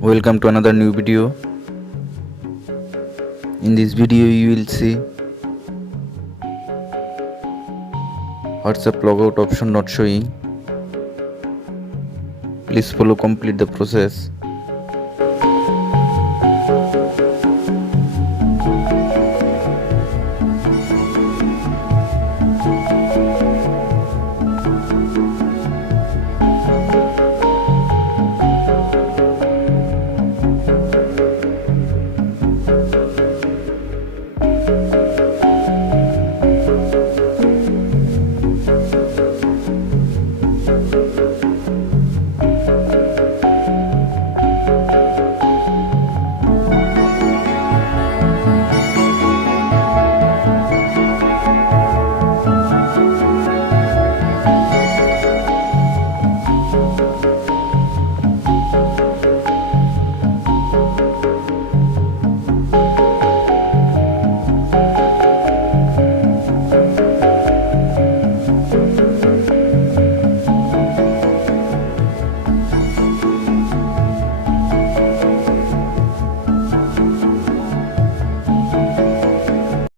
Welcome to another new video. In this video you will see WhatsApp logout option not showing. Please follow complete the process.